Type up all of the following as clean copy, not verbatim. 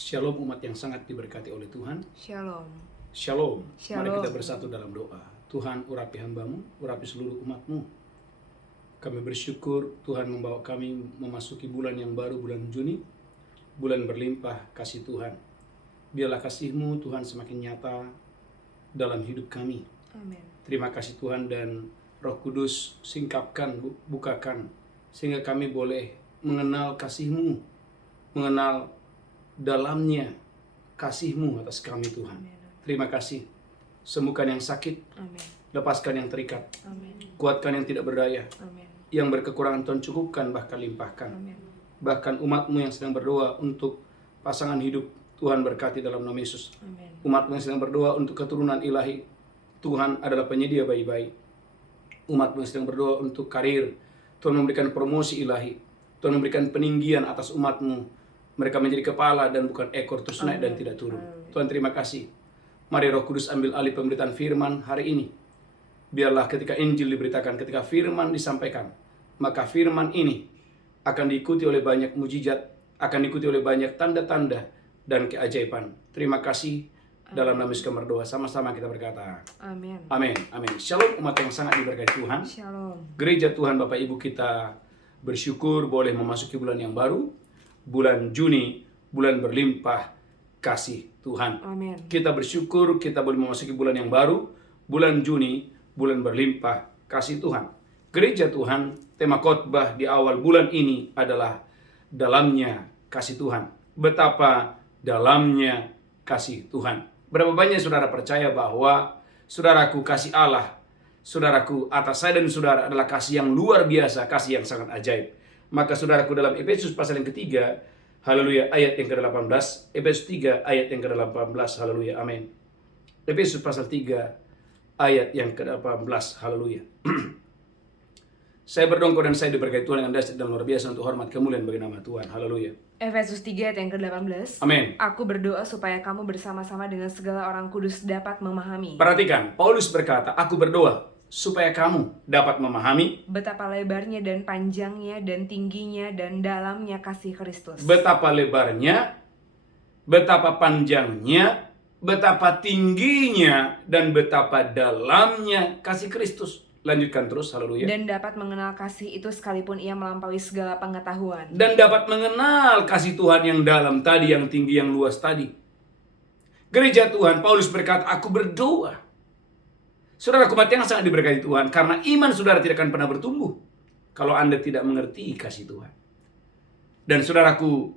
Shalom umat yang sangat diberkati oleh Tuhan. Shalom. Shalom. Mari Shalom. kita bersatu dalam doa. Tuhan, urapi hamba-Mu, urapi seluruh umat-Mu. Kami bersyukur Tuhan membawa kami memasuki bulan yang baru, bulan Juni. Bulan berlimpah kasih Tuhan. Biarlah kasih-Mu Tuhan semakin nyata dalam hidup kami. Amin. Terima kasih Tuhan, dan Roh Kudus singkapkan, bukakan, sehingga kami boleh mengenal kasih-Mu, mengenal dalamnya kasih-Mu atas kami Tuhan. Amin. Terima kasih. Sembuhkan yang sakit, Amin. lepaskan yang terikat, Amin. kuatkan yang tidak berdaya, Amin. yang berkekurangan Tuhan cukupkan, bahkan limpahkan. Amin. Bahkan umat-Mu yang sedang berdoa untuk pasangan hidup, Tuhan berkati dalam nama Yesus. Amin. Umat-Mu yang sedang berdoa untuk keturunan ilahi, Tuhan adalah penyedia bayi-bayi. Umat-Mu yang sedang berdoa untuk karir, Tuhan memberikan promosi ilahi, Tuhan memberikan peninggian atas umat-Mu. Mereka menjadi kepala dan bukan ekor, terus naik dan tidak turun. Tuhan, terima kasih. Mari Roh Kudus ambil alih pemberitaan firman hari ini. Biarlah ketika Injil diberitakan, ketika firman disampaikan, maka firman ini akan diikuti oleh banyak mujizat, akan diikuti oleh banyak tanda-tanda dan keajaiban. Terima kasih. Dalam nama Yesus kami berdoa, sama-sama kita berkata, Amin. amin, amin. Shalom umat yang sangat diberkati Tuhan. Shalom. Gereja Tuhan Bapak Ibu kita bersyukur boleh memasuki bulan yang baru, bulan Juni, bulan berlimpah kasih Tuhan. Amin. Kita bersyukur kita boleh memasuki bulan yang baru, bulan Juni, bulan berlimpah kasih Tuhan. Gereja Tuhan, tema khotbah di awal bulan ini adalah dalamnya kasih Tuhan. Betapa dalamnya kasih Tuhan. Berapa banyak saudara percaya bahwa saudaraku, kasih Allah, saudaraku, atas saya dan saudara adalah kasih yang luar biasa, kasih yang sangat ajaib. Maka saudaraku, dalam Efesus pasal yang ketiga, haleluya, ayat yang ke-18, Efesus 3 ayat yang ke-18, haleluya, amin. Efesus pasal 3 ayat yang ke-18, haleluya. Saya berdongkol dan saya diberkati Tuhan yang dahsyat dan luar biasa untuk hormat kemuliaan bagi nama Tuhan, haleluya. Efesus 3 ayat yang ke-18. Amin. Aku berdoa supaya kamu bersama-sama dengan segala orang kudus dapat memahami Perhatikan, Paulus berkata, aku berdoa supaya kamu dapat memahami betapa lebarnya dan panjangnya dan tingginya dan dalamnya kasih Kristus. betapa lebarnya, betapa panjangnya, betapa tingginya, dan betapa dalamnya kasih Kristus. Lanjutkan terus, haleluya. Dan dapat mengenal kasih itu sekalipun ia melampaui segala pengetahuan. Dan dapat mengenal kasih Tuhan yang dalam tadi, yang tinggi, yang luas tadi. Gereja Tuhan, Paulus berkata, aku berdoa. Saudara umat yang sangat diberkati Tuhan, karena iman saudara tidak akan pernah bertumbuh kalau Anda tidak mengerti kasih Tuhan. Dan saudaraku,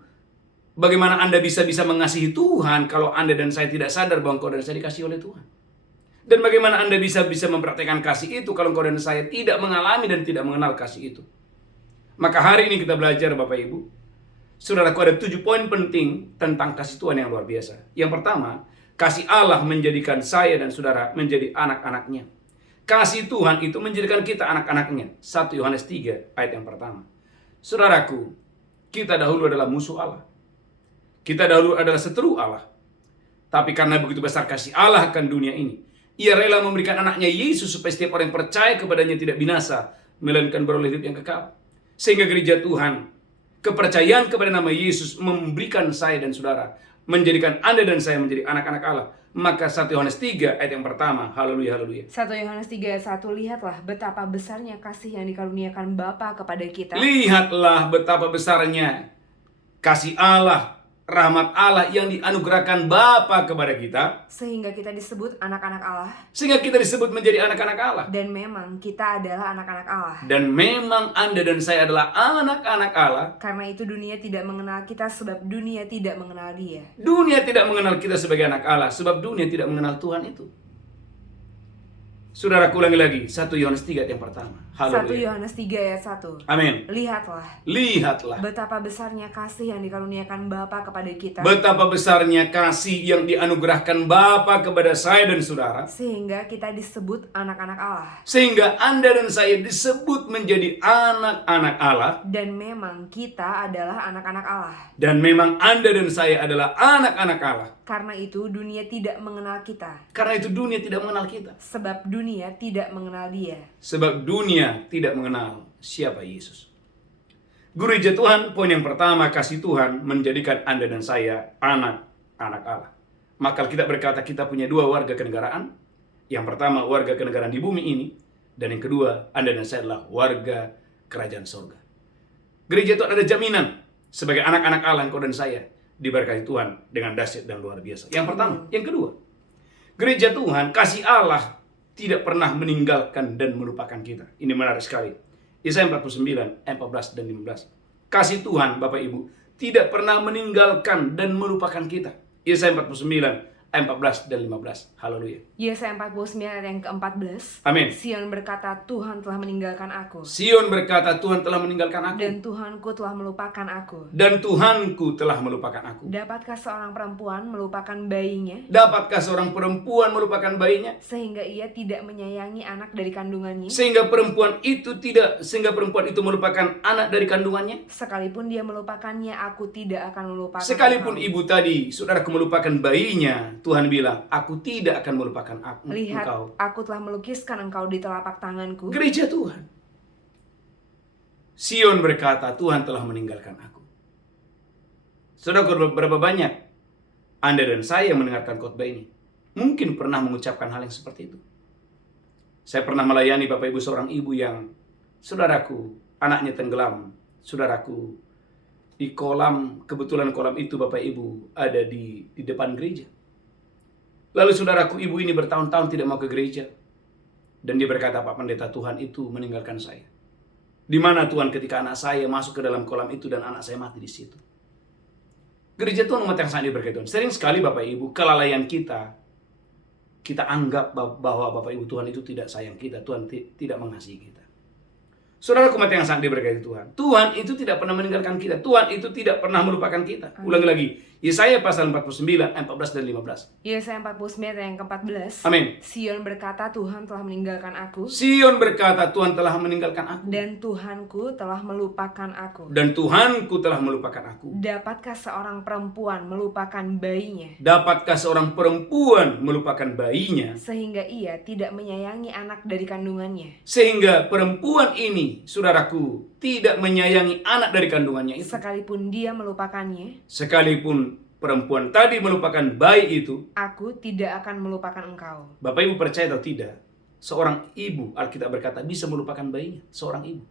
bagaimana Anda bisa mengasihi Tuhan kalau Anda dan saya tidak sadar bahwa engkau dan saya dikasihi oleh Tuhan? Dan bagaimana Anda bisa mempraktekkan kasih itu kalau engkau dan saya tidak mengalami dan tidak mengenal kasih itu? Maka hari ini kita belajar Bapak Ibu. Saudaraku, ada 7 poin penting tentang kasih Tuhan yang luar biasa. Yang pertama, kasih Allah menjadikan saya dan saudara menjadi anak-anaknya. Kasih Tuhan itu menjadikan kita anak-anaknya. 1 Yohanes 3 ayat yang pertama. Saudaraku, kita dahulu adalah musuh Allah. Kita dahulu adalah seteru Allah. Tapi karena begitu besar kasih Allah akan dunia ini, Ia rela memberikan anaknya Yesus supaya setiap orang yang percaya kepadanya tidak binasa, melainkan beroleh hidup yang kekal. Sehingga gereja Tuhan, kepercayaan kepada nama Yesus memberikan saya dan saudara, menjadikan Anda dan saya menjadi anak-anak Allah. Maka 1 Yohanes 3 ayat yang pertama, haleluya, haleluya. 1 Yohanes 3 ayat 1, lihatlah betapa besarnya kasih yang dikaruniakan Bapa kepada kita. Lihatlah betapa besarnya kasih Allah, rahmat Allah yang dianugerahkan Bapa kepada kita, Sehingga kita disebut anak-anak Allah. sehingga kita disebut menjadi anak-anak Allah. Dan memang kita adalah anak-anak Allah. Dan memang Anda dan saya adalah anak-anak Allah. Karena itu dunia tidak mengenal kita sebab dunia tidak mengenal Dia. Dunia tidak mengenal kita sebagai anak Allah, sebab dunia tidak mengenal Tuhan itu. Saudara, ulangi lagi 1 Yohanes 3 yang pertama. 1 Haleluya. Yohanes 3 ayat 1. Amin. Lihatlah Lihatlah betapa besarnya kasih yang dikaruniakan Bapa kepada kita, betapa besarnya kasih yang dianugerahkan Bapa kepada saya dan saudara, sehingga kita disebut anak-anak Allah. sehingga Anda dan saya disebut menjadi anak-anak Allah. Dan memang kita adalah anak-anak Allah. Dan memang Anda dan saya adalah anak-anak Allah. Karena itu dunia tidak mengenal kita, Karena itu dunia tidak mengenal kita, sebab dunia tidak mengenal Dia. sebab dunia tidak mengenal siapa Yesus. Gereja Tuhan, poin yang pertama, kasih Tuhan menjadikan Anda dan saya anak-anak Allah. Maka kita berkata kita punya dua warga kenegaraan. Yang pertama, warga kenegaraan di bumi ini. Dan yang kedua, Anda dan saya adalah warga kerajaan surga. Gereja Tuhan ada jaminan sebagai anak-anak Allah, engkau dan saya diberkati Tuhan dengan dahsyat dan luar biasa. Yang pertama. Yang kedua, gereja Tuhan, kasih Allah tidak pernah meninggalkan dan melupakan kita. Ini menarik sekali. Yesaya 49, 14 dan 15. Kasih Tuhan, Bapak Ibu, tidak pernah meninggalkan dan melupakan kita. Yesaya 49, 14 dan 15. Haleluya. Yesaya 49 ayat yang ke-14. Amin. Sion berkata, Tuhan telah meninggalkan aku. Sion berkata, Tuhan telah meninggalkan aku. Dan Tuhanku telah melupakan aku. Dan Tuhanku telah melupakan aku. Dapatkah seorang perempuan melupakan bayinya? Dapatkah seorang perempuan melupakan bayinya? Sehingga ia tidak menyayangi anak dari kandungannya? Sehingga perempuan itu melupakan anak dari kandungannya? Sekalipun dia melupakannya, aku tidak akan melupakan Sekalipun engkau. ibu tadi, saudaraku, melupakan bayinya, Tuhan bilang, aku tidak akan melupakan Lihat, engkau. aku telah melukiskan engkau di telapak tanganku. Gereja Tuhan. Sion berkata, Tuhan telah meninggalkan aku. Saudara, berapa banyak Anda dan saya yang mendengarkan khotbah ini mungkin pernah mengucapkan hal yang seperti itu. Saya pernah melayani Bapak Ibu seorang ibu yang, saudaraku, anaknya tenggelam. Saudaraku, di kolam, kebetulan kolam itu Bapak Ibu ada di depan gereja. Lalu saudaraku, ibu ini bertahun-tahun tidak mau ke gereja. Dan dia berkata, Pak Pendeta, Tuhan itu meninggalkan saya. Di mana Tuhan ketika anak saya masuk ke dalam kolam itu dan anak saya mati di situ. Gereja Tuhan umat yang sangat diberkati Tuhan. Sering sekali Bapak Ibu, kelalaian kita anggap bahwa Bapak Ibu Tuhan itu tidak sayang kita. Tuhan tidak mengasihi kita. Saudara umat yang sangat diberkati Tuhan. Tuhan itu tidak pernah meninggalkan kita. Tuhan itu tidak pernah melupakan kita. Ulangi lagi. Yesaya pasal 49, 14 dan 15. Yesaya 49 ayat yang ke-14. Amin. Sion berkata, Tuhan telah meninggalkan aku. Sion berkata, Tuhan telah meninggalkan aku. Dan Tuhanku telah melupakan aku. Dan Tuhanku telah melupakan aku. Dapatkah seorang perempuan melupakan bayinya? Dapatkah seorang perempuan melupakan bayinya? Sehingga ia tidak menyayangi anak dari kandungannya. Sehingga perempuan ini, saudaraku, tidak menyayangi anak dari kandungannya itu. Sekalipun dia melupakannya, Sekalipun perempuan tadi melupakan bayi itu, aku tidak akan melupakan engkau. Bapak Ibu percaya atau tidak, seorang ibu, Alkitab berkata, bisa melupakan bayinya. Seorang ibu.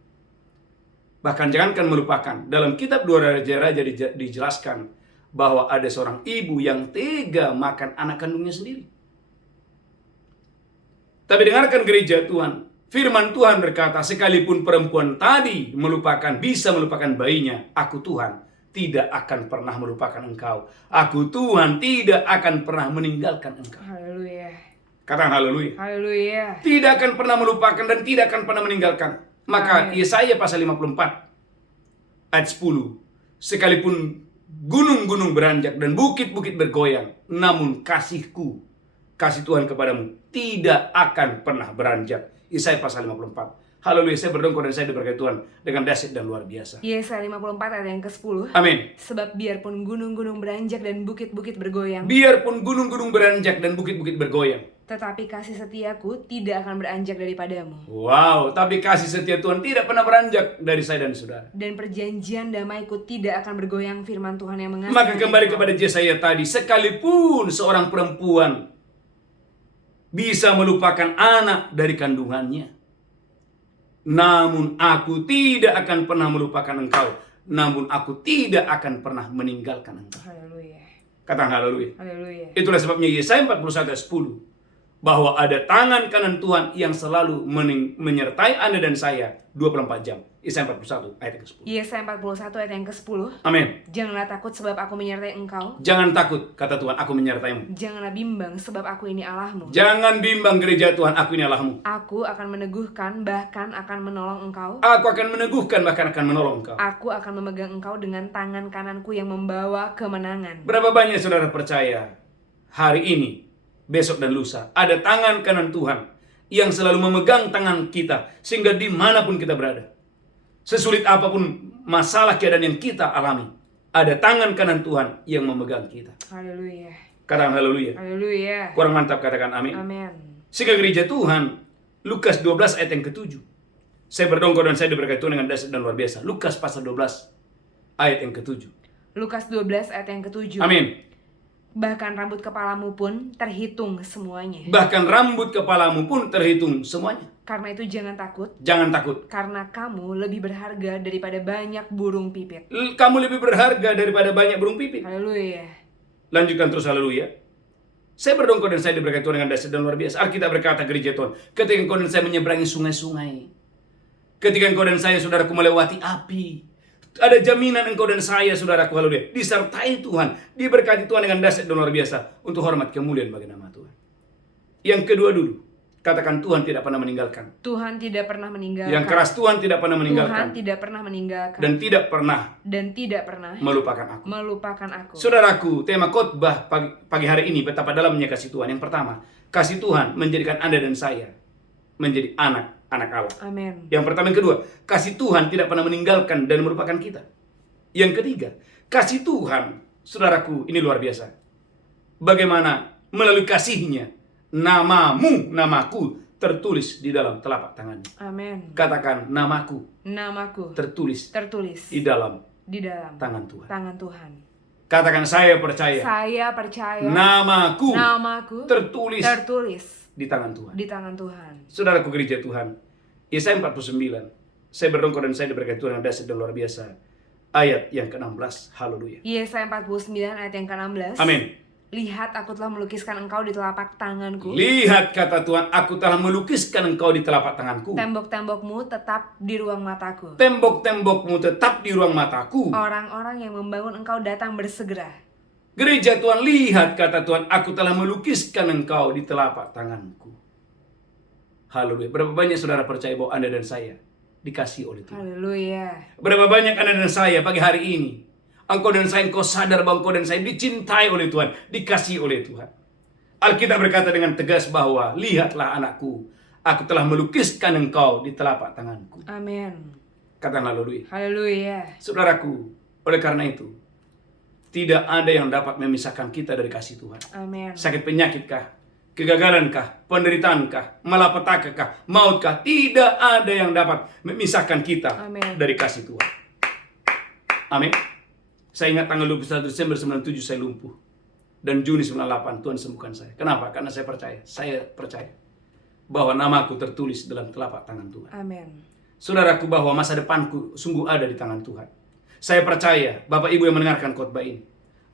Bahkan jangankan melupakan, dalam kitab 2 Raja-Raja dijelaskan bahwa ada seorang ibu yang tega makan anak kandungnya sendiri. Tapi dengarkan gereja Tuhan, firman Tuhan berkata, sekalipun perempuan tadi bisa melupakan bayinya, aku Tuhan tidak akan pernah melupakan engkau. Aku Tuhan tidak akan pernah meninggalkan engkau. Haleluya. Katakan haleluya. Haleluya. Tidak akan pernah melupakan dan tidak akan pernah meninggalkan. Maka Amin. Yesaya pasal 54 ayat 10. Sekalipun gunung-gunung beranjak dan bukit-bukit bergoyang, namun kasihku, kasih Tuhan kepadamu tidak akan pernah beranjak. Yesaya pasal 54. Haleluya, saya berdoa dan saya diberkati Tuhan dengan dahsyat dan luar biasa. Yesaya 54 ayat yang ke-10. Amin. Sebab biarpun gunung-gunung beranjak dan bukit-bukit bergoyang, Biarpun gunung-gunung beranjak dan bukit-bukit bergoyang. tetapi kasih setiaku tidak akan beranjak daripadamu. Wow, tapi kasih setia Tuhan tidak pernah beranjak dari saya dan saudara. Dan perjanjian damaiku tidak akan bergoyang, firman Tuhan yang mengasihi. Maka kembali kepada Yesaya tadi, sekalipun seorang perempuan bisa melupakan anak dari kandungannya, namun aku tidak akan pernah melupakan engkau. Namun aku tidak akan pernah meninggalkan engkau. Haleluya. Katakan haleluya. Haleluya. Itulah sebabnya Yesaya 41 ayat 10. Bahwa ada tangan kanan Tuhan yang selalu menyertai Anda dan saya 24 jam. Yesaya 41 ayat yang ke-10. Yesaya 41 ayat yang ke-10. Amin. Janganlah takut sebab aku menyertai engkau. Jangan takut, kata Tuhan, aku menyertaimu. Janganlah bimbang sebab aku ini Allahmu. Jangan bimbang gereja Tuhan, aku ini Allahmu. Aku akan meneguhkan, bahkan akan menolong engkau. Aku akan meneguhkan, bahkan akan menolong engkau. Aku akan memegang engkau dengan tangan kananku yang membawa kemenangan. Berapa banyak saudara percaya hari ini, besok dan lusa, ada tangan kanan Tuhan yang selalu memegang tangan kita, sehingga dimanapun kita berada, sesulit apapun masalah keadaan yang kita alami, ada tangan kanan Tuhan yang memegang kita. Haleluya. Katakan haleluya. Haleluya. Kurang mantap, katakan amin. Amin. Sehingga gereja Tuhan, Lukas 12 ayat yang ke-7. Saya berdongkol dan saya diberkati Tuhan dengan dahsyat dan luar biasa. Lukas pasal 12 ayat yang ke-7. Lukas 12 ayat yang ke-7. Amin. Bahkan rambut kepalamu pun terhitung semuanya. Bahkan rambut kepalamu pun terhitung semuanya. Karena itu jangan takut. Jangan takut. Karena kamu lebih berharga daripada banyak burung pipit. Kamu lebih berharga daripada banyak burung pipit. Haleluya. Lanjutkan terus, haleluya. Saya berdongkol dan saya diberkati Tuhan dengan dahsyat dan luar biasa. Alkitab berkata, gereja Tuhan, ketika engkau dan saya menyeberangi sungai-sungai, ketika engkau dan saya, saudaraku, melewati api, ada jaminan engkau dan saya, saudaraku, haleluya, disertai Tuhan, diberkati Tuhan dengan dahsyat dan luar biasa untuk hormat kemuliaan bagi nama Tuhan. Yang kedua dulu, katakan Tuhan tidak pernah meninggalkan. Tuhan tidak pernah meninggalkan. Yang keras, Tuhan tidak pernah meninggalkan. Tuhan tidak pernah meninggalkan. Dan tidak pernah melupakan aku. Melupakan aku. Saudaraku, tema khotbah pagi hari ini betapa dalamnya kasih Tuhan. Yang pertama, kasih Tuhan menjadikan Anda dan saya menjadi anak Allah. Amin. Yang pertama, yang kedua, kasih Tuhan tidak pernah meninggalkan dan melupakan kita. Yang ketiga, kasih Tuhan, saudaraku, ini luar biasa. Bagaimana melalui kasihnya, namaku tertulis di dalam telapak tangannya. Amin. Katakan, namaku tertulis di dalam tangan Tuhan. Tangan Tuhan. Katakan, saya percaya. Saya percaya. Namaku tertulis di tangan Tuhan. Saudaraku, gereja Tuhan, Yesaya 49. Saya berdongkol dan saya diberkati Tuhan dengan dahsyat dan luar biasa. Ayat yang ke-16. Haleluya. Yesaya 49 ayat yang ke-16. Amin. Lihat, aku telah melukiskan engkau di telapak tanganku. Lihat, kata Tuhan, aku telah melukiskan engkau di telapak tanganku. Tembok-tembokmu tetap di ruang mataku. Tembok-tembokmu tetap di ruang mataku. Orang-orang yang membangun engkau datang bersegera. Gereja Tuhan, lihat, kata Tuhan, aku telah melukiskan engkau di telapak tanganku. Haleluya. Berapa banyak saudara percaya bahwa Anda dan saya dikasih oleh Tuhan? Haleluya. Berapa banyak Anda dan saya pagi hari ini, engkau dan saya, engkau sadar bahwa engkau dan saya dicintai oleh Tuhan, dikasih oleh Tuhan. Alkitab berkata dengan tegas bahwa, lihatlah anakku, aku telah melukiskan engkau di telapak tanganku. Amin. Katakan haleluya. Haleluya. Saudaraku, oleh karena itu, tidak ada yang dapat memisahkan kita dari kasih Tuhan. Amin. Sakit penyakitkah? Kegagalanankah? Penderitaankah? Malapetakkah? Mautkah? Tidak ada yang dapat memisahkan kita dari kasih Tuhan. Amin. Saya ingat tanggal 21 Desember 97 saya lumpuh. Dan Juni 98 Tuhan sembuhkan saya. Kenapa? Karena saya percaya bahwa namaku tertulis dalam telapak tangan Tuhan. Amin. Saudaraku, bahwa masa depanku sungguh ada di tangan Tuhan. Saya percaya, Bapak Ibu yang mendengarkan khotbah ini,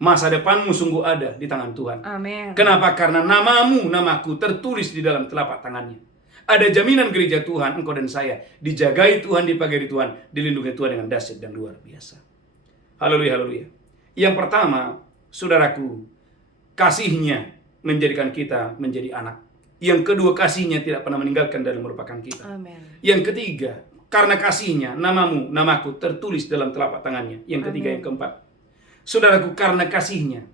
masa depanmu sungguh ada di tangan Tuhan. Amin. Kenapa? Karena namaku tertulis di dalam telapak tangannya. Ada jaminan gereja Tuhan, engkau dan saya dijagai Tuhan, dipagari Tuhan, dilindungi Tuhan dengan dahsyat dan luar biasa. Haleluya, haleluya. Yang pertama, saudaraku, kasihnya menjadikan kita menjadi anak. Yang kedua, kasihnya tidak pernah meninggalkan dan melupakan kita. Amin. Yang ketiga, karena kasihnya, namaku tertulis dalam telapak tangannya. Yang ketiga, yang keempat, saudaraku, karena kasihnya,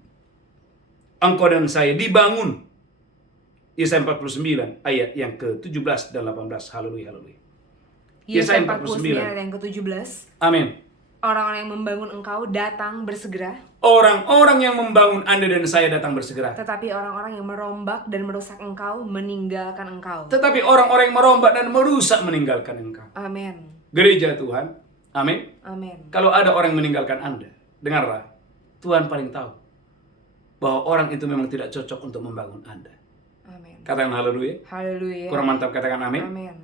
engkau dan saya dibangun. Yesaya 49 ayat yang ke-17 dan 18. Haleluya, haleluya. Yesaya 49 ayat yang ke-17. Amin. Orang-orang yang membangun engkau datang bersegera. Orang-orang yang membangun Anda dan saya datang bersegera. Tetapi orang-orang yang merombak dan merusak engkau meninggalkan engkau. Tetapi orang-orang yang merombak dan merusak meninggalkan engkau. Amin. Gereja Tuhan. Amin. Amin. Kalau ada orang yang meninggalkan Anda, dengarlah, Tuhan paling tahu bahwa orang itu memang tidak cocok untuk membangun Anda. Amin. Katakan haleluya. Haleluya. Kurang mantap, katakan amin. Amin.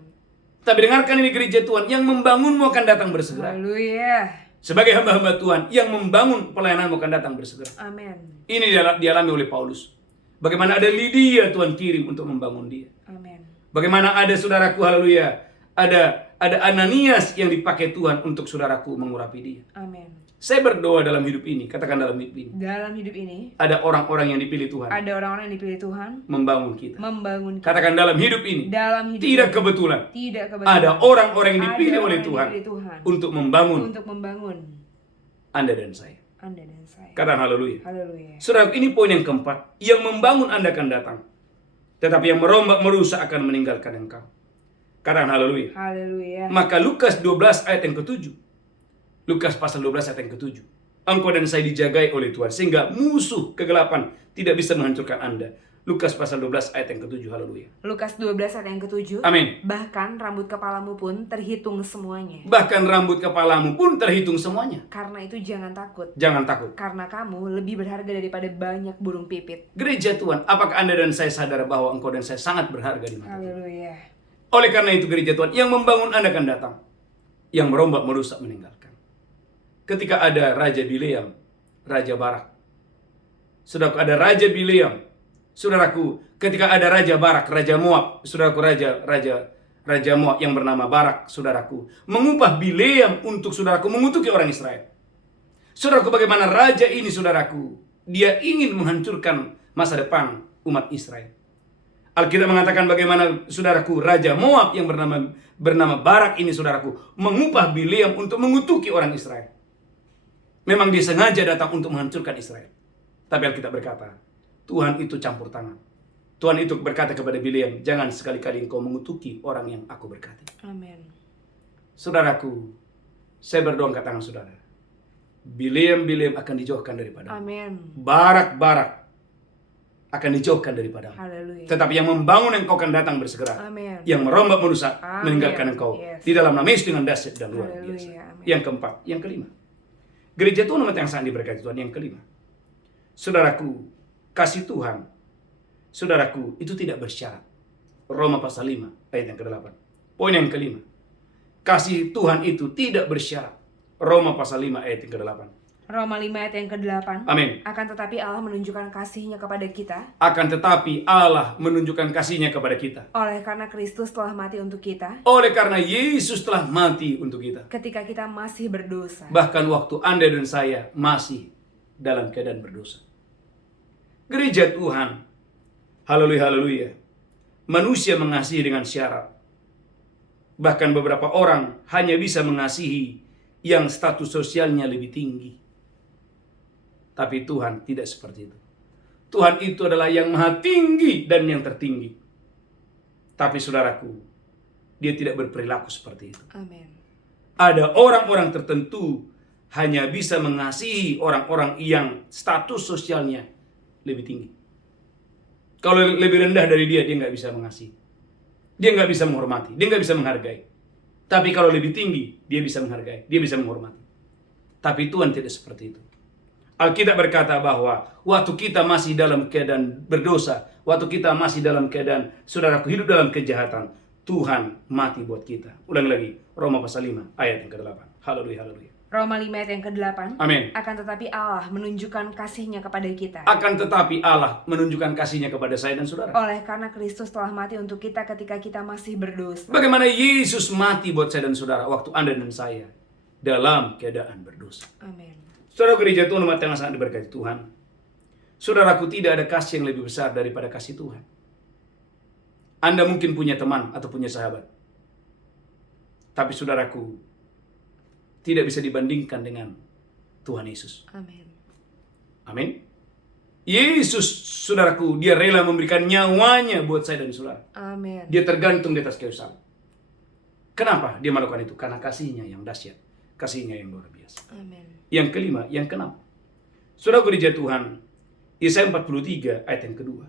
Tapi dengarkan ini gereja Tuhan, yang membangunmu akan datang bersegera. Haleluya. Sebagai hamba-hamba Tuhan, yang membangun pelayananmu akan datang bersegera. Amin. Ini dialami oleh Paulus. Bagaimana ada Lydia Tuhan kirim untuk membangun dia. Amin. Bagaimana ada saudaraku, haleluya, ada Ananias yang dipakai Tuhan untuk saudaraku mengurapi dia. Amin. Saya berdoa dalam hidup ini, katakan dalam hidup ini. Dalam hidup ini Ada orang-orang yang dipilih Tuhan. ada orang-orang yang dipilih Tuhan Membangun kita. membangun kita. Katakan dalam hidup ini. Dalam hidup Tidak ini. kebetulan. Tidak kebetulan. Ada orang-orang yang Ada dipilih orang oleh yang Tuhan dipilih Tuhan untuk membangun untuk membangun Anda dan saya. Anda dan saya. Katakan haleluya. Haleluya. Saudara, ini poin yang keempat. Yang membangun Anda akan datang. Tetapi yang merombak merusak akan meninggalkan engkau. Katakan haleluya. Haleluya. Maka Lukas 12 ayat yang ke-7. Lukas pasal 12 ayat yang ke-7. Engkau dan saya dijagai oleh Tuhan, sehingga musuh kegelapan tidak bisa menghancurkan Anda. Lukas pasal 12 ayat yang ke-7. Haleluya. Lukas 12 ayat yang ke-7. Amin. Bahkan rambut kepalamu pun terhitung semuanya. Bahkan rambut kepalamu pun terhitung semuanya. Karena itu jangan takut. Jangan takut. Karena kamu lebih berharga daripada banyak burung pipit. Gereja Tuhan, apakah Anda dan saya sadar bahwa engkau dan saya sangat berharga di mata Tuhan? Haleluya. Oleh karena itu gereja Tuhan, yang membangun Anda akan datang. Yang merombak, merusak, meninggalkan. Ketika ada Raja Bileam, Raja Barak. Saudaraku, ada Raja Bileam. Saudaraku, ketika ada Raja Barak, Raja Moab. Saudaraku, Raja Moab yang bernama Barak, saudaraku, mengupah Bileam untuk saudaraku mengutuki orang Israel. Saudaraku, bagaimana raja ini, saudaraku, dia ingin menghancurkan masa depan umat Israel. Alkitab mengatakan bagaimana, saudaraku, Raja Moab yang bernama Barak ini, saudaraku, mengupah Bileam untuk mengutuki orang Israel. Memang dia sengaja datang untuk menghancurkan Israel. Tapi Alkitab berkata, Tuhan itu campur tangan. Tuhan itu berkata kepada Bileam, jangan sekali-kali engkau mengutuki orang yang aku berkati. Amin. Saudaraku, saya berdoa angkat tangan saudara. Bileam akan dijauhkan daripada. Amin. Barak akan dijauhkan daripada. Haleluya. Tetapi yang membangun engkau akan datang bersegera. Amin. Yang merombak, merusak, Amin. meninggalkan engkau. Yes. Di dalam nama Yesus dengan dahsyat dan luar Haleluya. biasa. Amin. Yang keempat, yang kelima. Gereja Tuhan umat yang sangat diberkati Tuhan. Yang kelima. Saudaraku, kasih Tuhan, saudaraku, itu tidak bersyarat. Roma pasal 5 ayat yang ke-8. Poin yang kelima. Kasih Tuhan itu tidak bersyarat. Roma pasal 5 ayat yang ke-8. Roma 5 ayat yang ke-8. Amin. Akan tetapi Allah menunjukkan kasih-Nya kepada kita. Akan tetapi Allah menunjukkan kasih-Nya kepada kita. Oleh karena Kristus telah mati untuk kita. Oleh karena Yesus telah mati untuk kita. Ketika kita masih berdosa. Bahkan waktu Anda dan saya masih dalam keadaan berdosa. Gereja Tuhan, haleluya, manusia mengasihi dengan syarat. Bahkan beberapa orang hanya bisa mengasihi yang status sosialnya lebih tinggi. Tapi Tuhan tidak seperti itu. Tuhan itu adalah yang maha tinggi dan yang tertinggi. Tapi saudaraku, dia tidak berperilaku seperti itu. Amin. Ada orang-orang tertentu hanya bisa mengasihi orang-orang yang status sosialnya lebih tinggi. Kalau lebih rendah dari dia nggak bisa mengasihi. Dia nggak bisa menghormati, dia nggak bisa menghargai. Tapi kalau lebih tinggi, dia bisa menghargai, dia bisa menghormati. Tapi Tuhan tidak seperti itu. Alkitab berkata bahwa waktu kita masih dalam keadaan berdosa, waktu kita masih dalam keadaan saudaraku hidup dalam kejahatan, Tuhan mati buat kita. Ulang lagi, Roma pasal 5 ayat yang ke-8. Haleluya. Roma 5 ayat yang ke-8. Amin. Akan tetapi Allah menunjukkan kasih-Nya kepada kita. Akan tetapi Allah menunjukkan kasih-Nya kepada saya dan saudara. Oleh karena Kristus telah mati untuk kita ketika kita masih berdosa. Bagaimana Yesus mati buat saya dan saudara waktu Anda dan saya dalam keadaan berdosa. Amin. Saudara gereja Tuhan umat yang sangat diberkati Tuhan. Saudaraku, tidak ada kasih yang lebih besar daripada kasih Tuhan. Anda mungkin punya teman atau punya sahabat. Tapi saudaraku, tidak bisa dibandingkan dengan Tuhan Yesus. Amin. Amin. Yesus, saudaraku, dia rela memberikan nyawanya buat saya dan saudara. Amin. Dia tergantung di atas kayu salib. Kenapa dia melakukan itu? Karena kasihnya yang dahsyat. Kasihnya yang luar biasa. Amin. Yang kelima, yang keenam. Saudara gereja Tuhan, Yesaya 43 ayat yang kedua.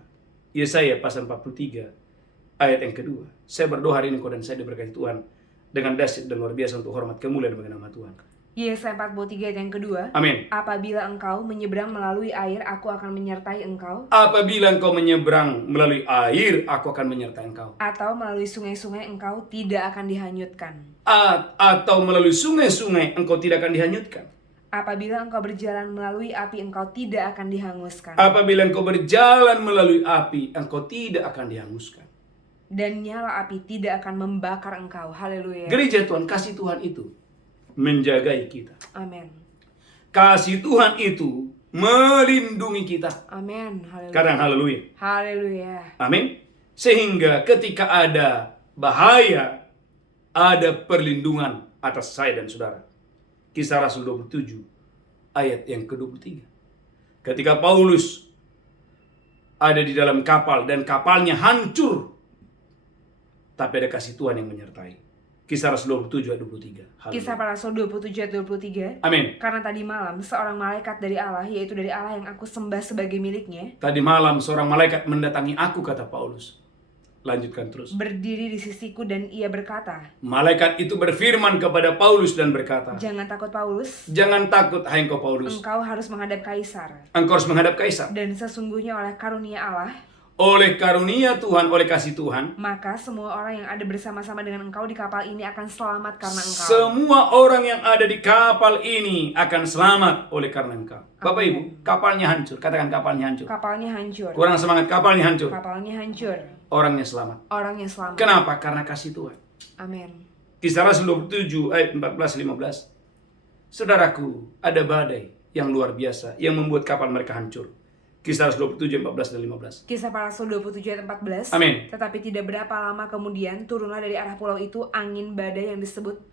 Yesaya pasal 43 ayat yang kedua. Saya berdoa hari ini kau dan saya diberkati Tuhan dengan dahsyat dan luar biasa untuk hormat kemuliaan bagi nama Tuhan. Yesaya 43 ayat yang kedua. Amin. Apabila engkau menyeberang melalui air, aku akan menyertai engkau. Apabila engkau menyeberang melalui air, aku akan menyertai engkau. Atau melalui sungai-sungai, engkau tidak akan dihanyutkan. Atau melalui sungai-sungai, engkau tidak akan dihanyutkan. Apabila engkau berjalan melalui api, engkau tidak akan dihanguskan. Apabila engkau berjalan melalui api, engkau tidak akan dihanguskan. Dan nyala api tidak akan membakar engkau. Haleluya. Gereja Tuhan, kasih Tuhan itu menjagai kita. Amin. Kasih Tuhan itu melindungi kita. Amin. Haleluya. Kadang haleluya. Haleluya. Amin. Sehingga ketika ada bahaya, ada perlindungan atas saya dan saudara. Kisah Rasul 27 ayat yang ke-23. Ketika Paulus ada di dalam kapal dan kapalnya hancur, tapi ada kasih Tuhan yang menyertai. Kisah Rasul 27 ayat 23. Haleluya. Kisah para Rasul 27 ayat 23. Amin. Karena tadi malam seorang malaikat dari Allah, yaitu dari Allah yang aku sembah sebagai miliknya, Tadi malam seorang malaikat mendatangi aku, kata Paulus. Lanjutkan terus. berdiri di sisiku dan ia berkata, Malaikat itu berfirman kepada Paulus dan berkata, jangan takut Paulus, jangan takut hai engkau Paulus. engkau harus menghadap Kaisar. Engkau harus menghadap Kaisar. Dan sesungguhnya oleh karunia Allah, Oleh karunia Tuhan, oleh kasih Tuhan, maka semua orang yang ada bersama-sama dengan engkau di kapal ini akan selamat karena engkau. semua orang yang ada di kapal ini akan selamat oleh karena engkau. Bapak Amin. Ibu, kapalnya hancur. Katakan kapalnya hancur. Kapalnya hancur. Kurang semangat, kapalnya hancur. Kapalnya hancur. Orangnya selamat. Orangnya selamat. Kenapa? Karena kasih Tuhan. Amin. Kisah Rasul 27 ayat 14-15. Saudaraku, ada badai yang luar biasa yang membuat kapal mereka hancur. Kisah Rasul 27 ayat 14 dan 15. Kisah para Rasul 27 ayat 14. Amin. Tetapi tidak berapa lama kemudian turunlah dari arah pulau itu angin badai yang disebut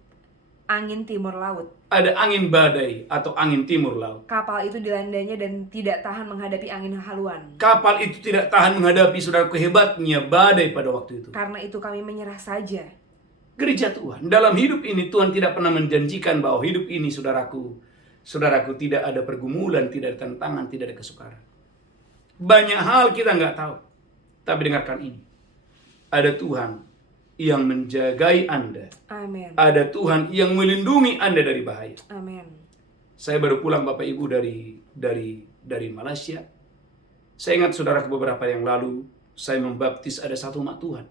angin timur laut. Ada angin badai atau angin timur laut. Kapal itu dilandanya dan tidak tahan menghadapi angin haluan. Kapal itu tidak tahan menghadapi, saudaraku, hebatnya badai pada waktu itu. Karena itu kami menyerah saja. Gereja Tuhan, dalam hidup ini Tuhan tidak pernah menjanjikan bahwa hidup ini, saudaraku, tidak ada pergumulan, tidak ada tantangan, tidak ada kesukaran. Banyak hal kita nggak tahu. Tapi dengarkan ini. Ada Tuhan yang menjagai Anda. Amin. Ada Tuhan yang melindungi Anda dari bahaya. Amin. Saya baru pulang Bapak Ibu dari Malaysia. Saya ingat saudara beberapa yang lalu saya membaptis ada satu umat Tuhan.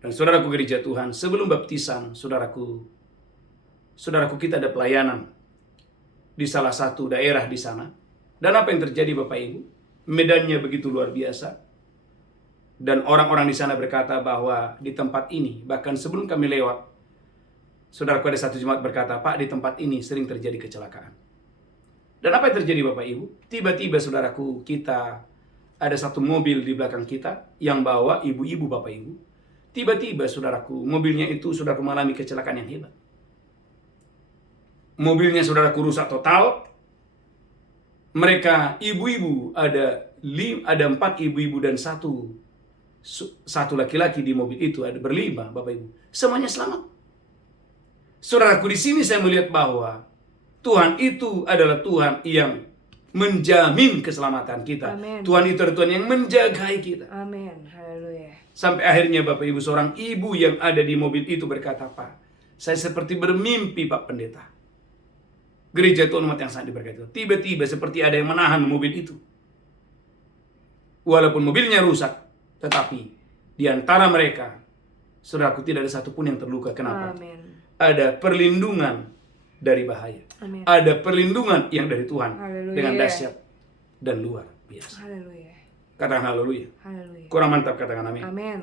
Dan saudaraku gereja Tuhan, sebelum baptisan, saudaraku kita ada pelayanan di salah satu daerah di sana. Dan apa yang terjadi Bapak Ibu? Medannya begitu luar biasa. Dan orang-orang di sana berkata bahwa di tempat ini, bahkan sebelum kami lewat, saudaraku ada satu jemaat berkata, Pak, di tempat ini sering terjadi kecelakaan. Dan apa yang terjadi Bapak Ibu? Tiba-tiba saudaraku, kita ada satu mobil di belakang kita yang bawa ibu-ibu Bapak Ibu. Tiba-tiba saudaraku, mobilnya itu saudaraku mengalami kecelakaan yang hebat. Mobilnya saudaraku rusak total. Mereka ibu-ibu ada 4 ibu-ibu dan satu laki-laki di mobil itu, ada berlima Bapak Ibu. Semuanya selamat. Saudaraku, di sini saya melihat bahwa Tuhan itu adalah Tuhan yang menjamin keselamatan kita. Amin. Tuhan itu adalah Tuhan yang menjagai kita. Amin. Haleluya. Sampai akhirnya Bapak Ibu, seorang ibu yang ada di mobil itu berkata, Pak, saya seperti bermimpi Pak Pendeta. Gereja Tuhan umat yang sangat diberkati. Tiba-tiba seperti ada yang menahan mobil itu. Walaupun mobilnya rusak, tetapi di antara mereka, saudaraku, tidak ada satupun yang terluka. Kenapa? Amin. Ada perlindungan dari bahaya. Amin. Ada perlindungan yang dari Tuhan. Haleluya. Dengan dahsyat dan luar biasa. Haleluya. Katakan haleluya. Haleluya. Kurang mantap, katakan amin. Amin.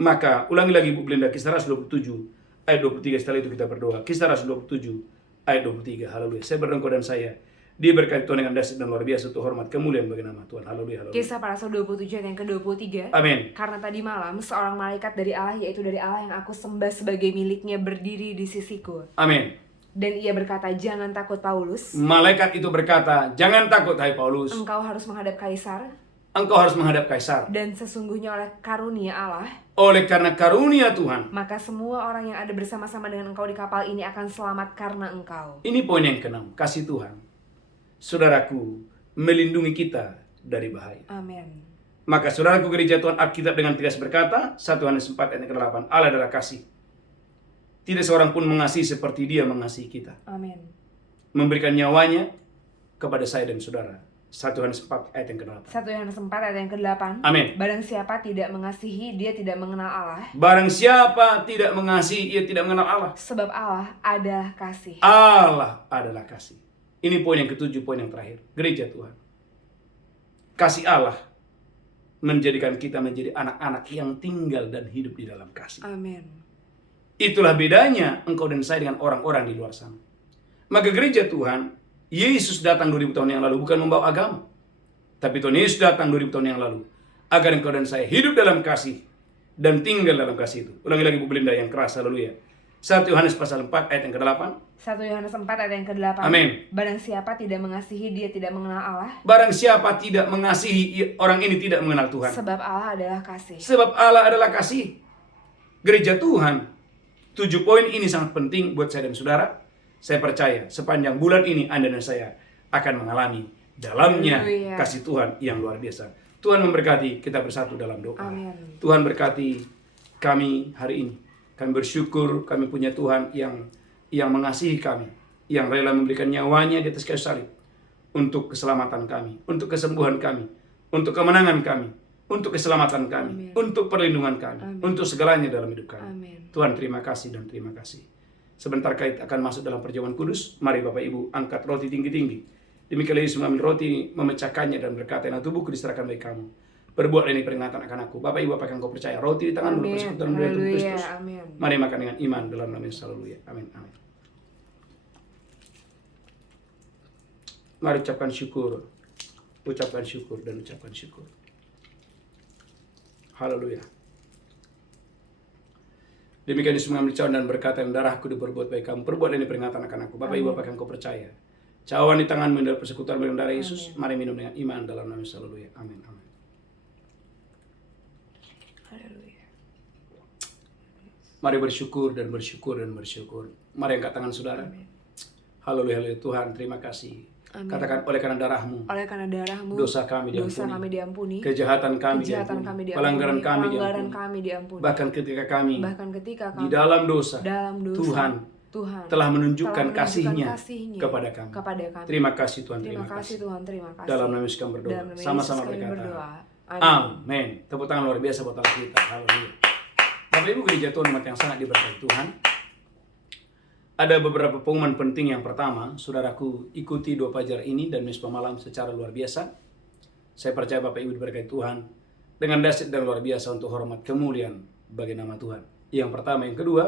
Maka ulangi lagi Bu Belinda, Kisah Rasul 27 ayat 23. Setelah itu kita berdoa. Kisah Rasul 27 ayat 23. Haleluya. Saya berdoa dan saya diberkati Tuhan dengan dahsyat dan luar biasa untuk hormat kemuliaan bagi nama Tuhan. Haleluya. Haleluya. Kisah para Rasul 27 ayat yang ke-23. Amin. Karena tadi malam seorang malaikat dari Allah, yaitu dari Allah yang aku sembah sebagai miliknya, berdiri di sisiku. Amin. Dan ia berkata, jangan takut Paulus. Malaikat itu berkata, jangan takut hai Paulus. Engkau harus menghadap Kaisar. Engkau harus menghadap Kaisar. Dan sesungguhnya oleh karunia Allah, Oleh karena karunia Tuhan. maka semua orang yang ada bersama-sama dengan engkau di kapal ini akan selamat karena engkau. Ini poin yang ke-6. Kasih Tuhan, saudaraku, melindungi kita dari bahaya. Amin. Maka saudaraku gereja Tuhan, Alkitab dengan tegas berkata, 1 Yohanes 4 ayat ke-8, Allah adalah kasih. Tidak seorang pun mengasihi seperti Dia mengasihi kita. Amin. Memberikan nyawanya kepada saya dan saudara. 1 Yohanes 4 ayat yang ke-8. 1 Yohanes 4 ayat yang ke-8. Amin. Barang siapa tidak mengasihi, dia tidak mengenal Allah. Barang siapa tidak mengasihi, ia tidak mengenal Allah. Sebab Allah adalah kasih. Allah adalah kasih. Ini poin yang ke-7, poin yang terakhir. Gereja Tuhan, kasih Allah menjadikan kita menjadi anak-anak yang tinggal dan hidup di dalam kasih. Amin. Itulah bedanya engkau dan saya dengan orang-orang di luar sana. Maka gereja Tuhan, Yesus datang 2000 tahun yang lalu bukan membawa agama. Tapi Tuhan Yesus datang 2000 tahun yang lalu agar engkau dan saya hidup dalam kasih dan tinggal dalam kasih itu. Ulangi lagi Bu Belinda yang keras, haleluya. 1 Yohanes pasal 4 ayat yang ke-8. 1 Yohanes 4 ayat yang ke-8. Amin. Barang siapa tidak mengasihi, dia tidak mengenal Allah. Barang siapa tidak mengasihi, orang ini tidak mengenal Tuhan. Sebab Allah adalah kasih. Sebab Allah adalah kasih. Gereja Tuhan, 7 poin ini sangat penting buat saya dan saudara. Saya percaya sepanjang bulan ini Anda dan saya akan mengalami dalamnya Haleluya. kasih Tuhan yang luar biasa. Tuhan memberkati, kita bersatu dalam doa. Amin. Tuhan berkati kami hari ini. Kami bersyukur kami punya Tuhan yang mengasihi kami, yang rela memberikan nyawanya di atas kayu salib untuk keselamatan kami, untuk kesembuhan kami, untuk kemenangan kami, untuk keselamatan kami, untuk perlindungan kami, untuk segalanya dalam hidup kami. Amin. Tuhan terima kasih dan terima kasih. Sebentar kita akan masuk dalam perjamuan kudus. Mari Bapak Ibu angkat roti tinggi-tinggi. Demikian Yesus mengambil roti, memecahkannya dan berkata, "Nah, tubuhku diserahkan bagi kamu. Perbuatlah ini peringatan akan aku." Bapak Ibu, apakah engkau percaya? Roti di tanganmu, Amin. persekutuan dari tubuh Haleluya. Kristus. Amin. Mari makan dengan iman dalam nama Yesus. Haleluya. Amin. Amin. Mari ucapkan syukur. Ucapkan syukur dan ucapkan syukur. Haleluya. Demikian Yesus mengambil cawan dan berkata, "Darahku diperbuat bagi kamu. Perbuatlah ini peringatan akan aku." Bapak Ibu, apakah engkau percaya? Cawan di tanganmu adalah persekutuan dengan darah Yesus. Mari minum dengan iman dalam nama Yesus. Haleluya. Amin. Amin. Haleluya. Mari bersyukur dan bersyukur dan bersyukur. Mari angkat tangan saudara. Haleluya. Haleluya. Tuhan, terima kasih. Amin. Katakan, oleh karena darahmu, Oleh karena darahmu, dosa kami dosa diampuni, kami diampuni, kejahatan kami kejahatan diampuni, kami diampuni, pelanggaran kami pelanggaran diampuni. kami diampuni. Bahkan ketika kami ketika di kami dalam dosa, Tuhan telah menunjukkan kasih-Nya kasih-Nya kepada kami. kami. Terima kasih Tuhan, Terima kasih Tuhan, terima kasih. Dalam nama Yesus kami berdoa. Dalam nama Yesus Sama-sama kami berkata, berdoa. Amin. Tepuk tangan luar biasa buat Allah kita. Haleluya. Bapak Ibu gereja Tuhan umat yang sangat diberkati Tuhan. Ada beberapa pengumuman penting. Yang pertama, saudaraku, ikuti 2 fajar ini dan misbah malam secara luar biasa. Saya percaya Bapak Ibu diberkati Tuhan dengan dahsyat dan luar biasa untuk hormat kemuliaan bagi nama Tuhan. Yang pertama. Yang kedua,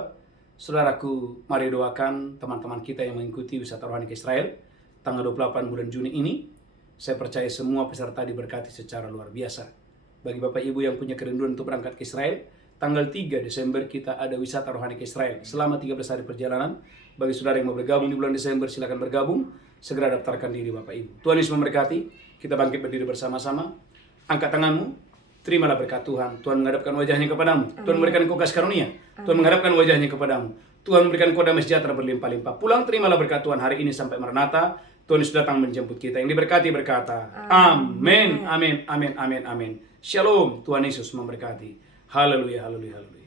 saudaraku, mari doakan teman-teman kita yang mengikuti wisata rohani ke Israel tanggal 28 bulan Juni ini. Saya percaya semua peserta diberkati secara luar biasa. Bagi Bapak Ibu yang punya kerinduan untuk berangkat ke Israel, tanggal 3 Desember kita ada wisata rohani ke Israel selama 13 hari perjalanan. Bagi saudara yang mau bergabung di bulan Desember, silakan bergabung. Segera daftarkan diri Bapak Ibu. Tuhan Yesus memberkati. Kita bangkit berdiri bersama-sama. Angkat tanganmu. Terimalah berkat Tuhan. Tuhan menghadapkan wajahnya kepadamu. Tuhan memberikan engkau kasih karunia. Tuhan menghadapkan wajahnya kepadamu. Tuhan memberikan engkau damai sejahtera berlimpah-limpah. Pulang terimalah berkat Tuhan hari ini sampai Maranatha. Tuhan Yesus datang menjemput kita. Yang diberkati berkata, amin, amin, amin, amin, amin. Shalom. Tuhan Yesus memberkati. Haleluya, haleluya, haleluya.